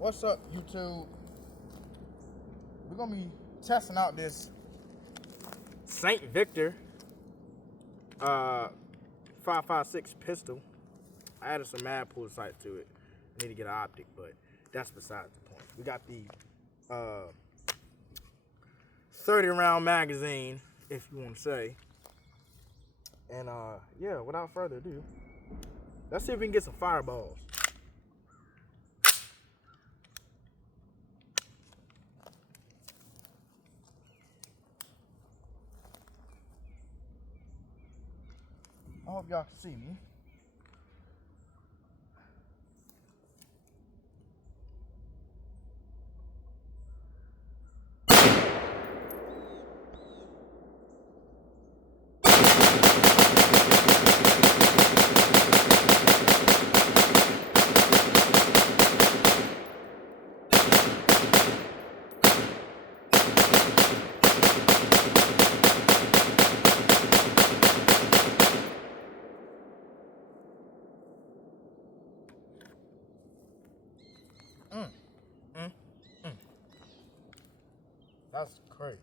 What's up, YouTube? We're gonna be testing out this St. Victor 5.56 pistol. I added some Magpul sight to it. I need to get an optic, but that's besides the point. We got the 30 round magazine, if you want to say. And yeah, without further ado, let's see if we can get some fireballs. I hope y'all can see me. That's crazy.